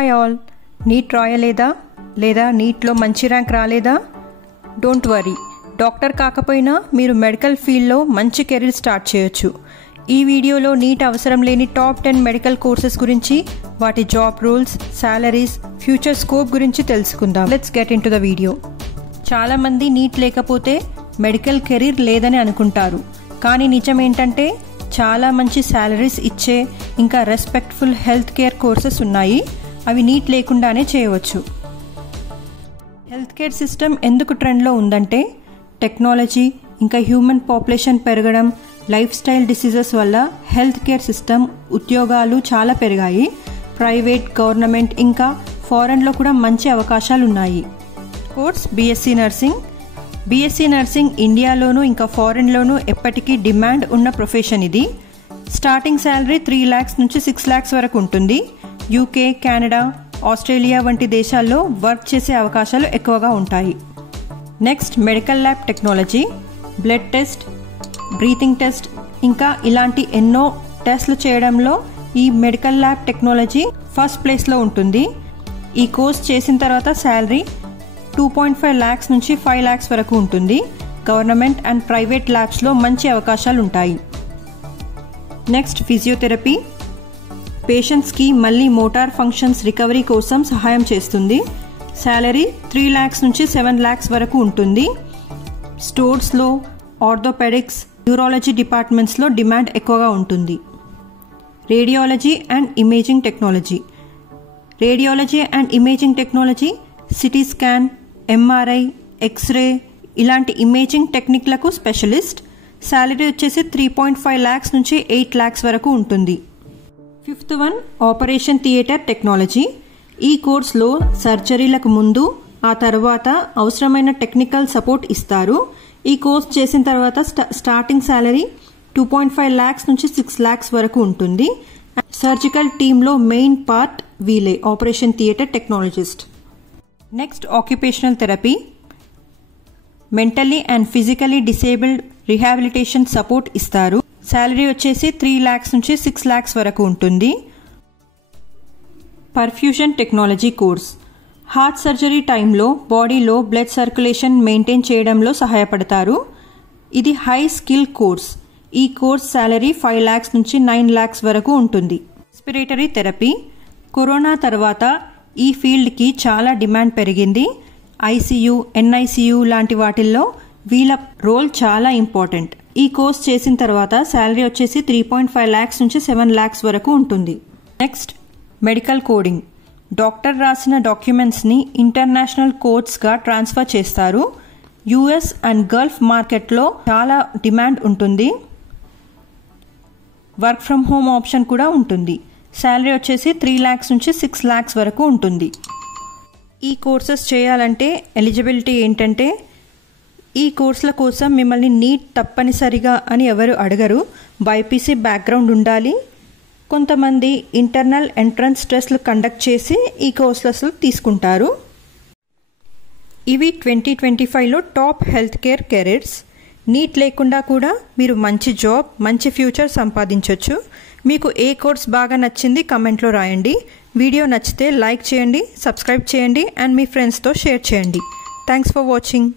Hi all, neat రాయలేదా లేదా నీట్లో మంచి rank రాలేదా? డోంట్ వరీ, డాక్టర్ కాకపోయినా మీరు మెడికల్ ఫీల్డ్లో మంచి కెరీర్ స్టార్ట్ చేయొచ్చు. ఈ వీడియోలో నీట్ అవసరం లేని టాప్ 10 మెడికల్ కోర్సెస్ గురించి, వాటి job rules, salaries, future scope గురించి తెలుసుకుందాం. Let's get in to the video. చాలామంది నీట్ లేకపోతే మెడికల్ కెరీర్ లేదని అనుకుంటారు, కానీ నిజం ఏంటంటే చాలా మంచి సాలరీస్ ఇచ్చే ఇంకా రెస్పెక్ట్ఫుల్ హెల్త్ కేర్ కోర్సెస్ ఉన్నాయి. అవి నీట్ లేకుండానే చేయవచ్చు. హెల్త్ కేర్ సిస్టమ్ ఎందుకు ట్రెండ్లో ఉందంటే టెక్నాలజీ ఇంకా హ్యూమన్ పాపులేషన్ పెరగడం, లైఫ్ స్టైల్ డిసీజెస్ వల్ల హెల్త్ కేర్ సిస్టమ్ ఉద్యోగాలు చాలా పెరిగాయి. ప్రైవేట్, గవర్నమెంట్ ఇంకా ఫారెన్లో కూడా మంచి అవకాశాలు ఉన్నాయి. Course BSc nursing. BSc nursing ఇండియాలోనూ ఇంకా ఫారెన్లోనూ ఎప్పటికీ డిమాండ్ ఉన్న ప్రొఫెషన్. ఇది స్టార్టింగ్ శాలరీ 3 lakhs నుంచి 6 lakhs వరకు ఉంటుంది. యూకే, కెనడా, ఆస్ట్రేలియా వంటి దేశాల్లో వర్క్ చేసే అవకాశాలు ఎక్కువగా ఉంటాయి. Next medical lab technology. Blood test, breathing test ఇంకా ఇలాంటి ఎన్నో టెస్ట్లు చేయడంలో ఈ మెడికల్ ల్యాబ్ టెక్నాలజీ ఫస్ట్ ప్లేస్లో ఉంటుంది. ఈ కోర్స్ చేసిన తర్వాత శాలరీ 2.5 lakhs నుంచి 5 lakhs వరకు ఉంటుంది. గవర్నమెంట్ అండ్ ప్రైవేట్ ల్యాబ్స్లో మంచి అవకాశాలు ఉంటాయి. Next physiotherapy. పేషెంట్స్కి మళ్ళీ మోటార్ ఫంక్షన్స్ రికవరీ కోసం సహాయం చేస్తుంది. శాలరీ 3 lakhs నుంచి 7 lakhs వరకు ఉంటుంది. స్టోర్స్లో, ఆర్థోపెడిక్స్, న్యూరాలజీ డిపార్ట్మెంట్స్లో డిమాండ్ ఎక్కువగా ఉంటుంది. Radiology and imaging technology. Radiology and imaging technology CT scan, MRI, x-ray ఇలాంటి ఇమేజింగ్ టెక్నిక్లకు స్పెషలిస్ట్. శాలరీ వచ్చేసి 3.5 lakhs నుంచి 8 lakhs వరకు ఉంటుంది. Fifth one operation theatre technology. ఈ కోర్స్లో సర్జరీలకు ముందు, ఆ తర్వాత అవసరమైన టెక్నికల్ సపోర్ట్ ఇస్తారు. ఈ కోర్స్ చేసిన తర్వాత స్టార్టింగ్ శాలరీ 2.5 lakhs నుంచి 6 lakhs వరకు ఉంటుంది. సర్జికల్ టీంలో మెయిన్ పార్ట్ వీలే, operation theatre technologist. Next occupational therapy. Mentally and physically disabled rehabilitation support ఇస్తారు. శాలరీ వచ్చేసి 3 lakhs నుంచి 6 lakhs వరకు ఉంటుంది. Perfusion technology course. Heart surgery టైంలో బాడీలో బ్లడ్ సర్క్యులేషన్ మెయింటైన్ చేయడంలో సహాయపడతారు. ఇది హై స్కిల్ కోర్స్. ఈ కోర్స్ శాలరీ 5 lakhs నుంచి 9 lakhs వరకు ఉంటుంది. Respiratory therapy. కరోనా తర్వాత ఈ ఫీల్డ్కి చాలా డిమాండ్ పెరిగింది. ఐసీయూ, ఎన్ఐసీయూ లాంటి వాటిల్లో వీళ్ళ రోల్ చాలా ఇంపార్టెంట్. ఈ కోర్స్ చేసిన తర్వాత శాలరీ వచ్చేసి 3.5 lakhs నుంచి 7 lakhs వరకు ఉంటుంది. Next medical coding. డాక్టర్ రాసిన డాక్యుమెంట్స్ని ఇంటర్నేషనల్ కోడ్స్గా ట్రాన్స్ఫర్ చేస్తారు. యుఎస్ అండ్ గల్ఫ్ మార్కెట్లో చాలా డిమాండ్ ఉంటుంది. వర్క్ ఫ్రమ్ హోమ్ ఆప్షన్ కూడా ఉంటుంది. శాలరీ వచ్చేసి 3 lakhs నుంచి 6 lakhs వరకు ఉంటుంది. ఈ కోర్సెస్ చేయాలంటే ఎలిజిబిలిటీ ఏంటంటే ఈ కోర్సుల కోసం మిమ్మల్ని నీట్ తప్పనిసరిగా అని ఎవరు అడగరు. బైపీసీ బ్యాక్గ్రౌండ్ ఉండాలి. కొంతమంది ఇంటర్నల్ ఎంట్రన్స్ టెస్ట్లు కండక్ట్ చేసి ఈ కోర్సులు తీసుకుంటారు. ఇవి 2025లో top health care careers. NEET లేకుండా కూడా మీరు మంచి జాబ్, మంచి ఫ్యూచర్ సంపాదించవచ్చు. మీకు ఏ కోర్స్ బాగా నచ్చింది కమెంట్లో రాయండి. వీడియో నచ్చితే లైక్ చేయండి, సబ్స్క్రైబ్ చేయండి అండ్ మీ ఫ్రెండ్స్తో షేర్ చేయండి. Thanks for watching.